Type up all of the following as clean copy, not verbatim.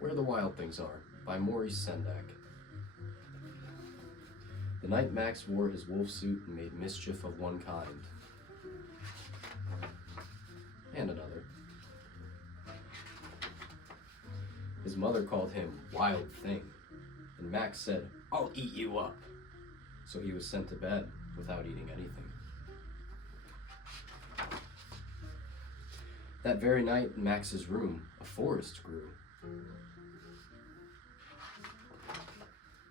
Where the Wild Things Are by Maurice Sendak. The night Max wore his wolf suit and made mischief of one kind and another. His mother called him Wild Thing, and Max said, "I'll eat you up." So he was sent to bed without eating anything. That very night in Max's room, a forest grew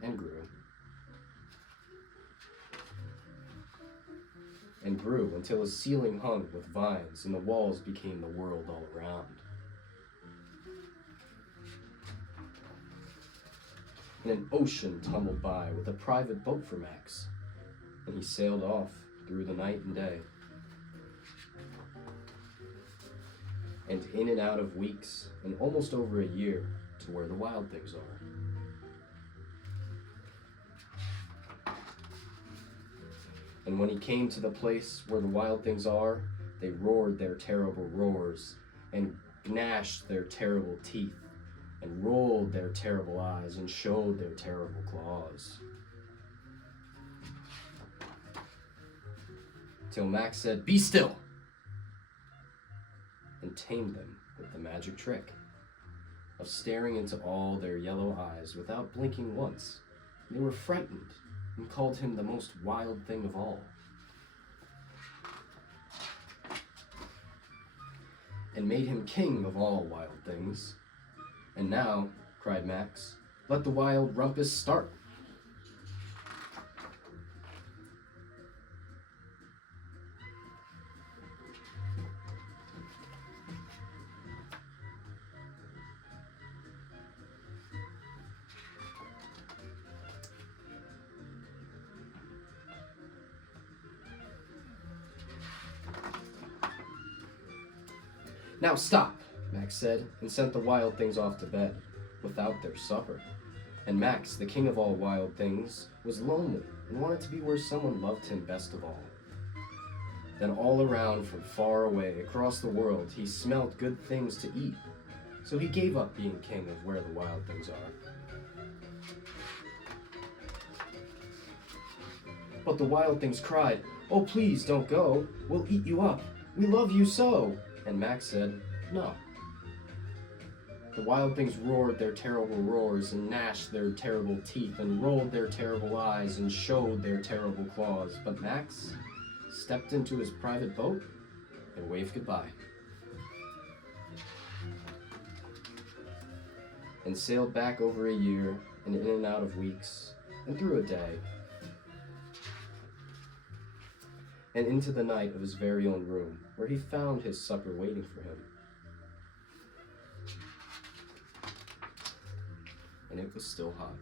and grew and grew until his ceiling hung with vines and the walls became the world all around. And an ocean tumbled by with a private boat for Max, and he sailed off through the night and day, and in and out of weeks, and almost over a year, to where the Wild Things are. And when he came to the place where the Wild Things are, they roared their terrible roars, and gnashed their terrible teeth, and rolled their terrible eyes, and showed their terrible claws. Till Max said, "Be still!" and tamed them with the magic trick of staring into all their yellow eyes without blinking once. They were frightened and called him the most wild thing of all. And made him king of all wild things. And now, cried Max, let the wild rumpus start. Now stop, Max said, and sent the wild things off to bed, without their supper. And Max, the king of all wild things, was lonely and wanted to be where someone loved him best of all. Then all around from far away, across the world, he smelt good things to eat, so he gave up being king of where the wild things are. But the wild things cried, "Oh, please don't go, we'll eat you up, we love you so." And Max said, "No." The wild things roared their terrible roars and gnashed their terrible teeth and rolled their terrible eyes and showed their terrible claws. But Max stepped into his private boat and waved goodbye. And sailed back over a year and in and out of weeks and through a day and into the night of his very own room, where he found his supper waiting for him. And it was still hot.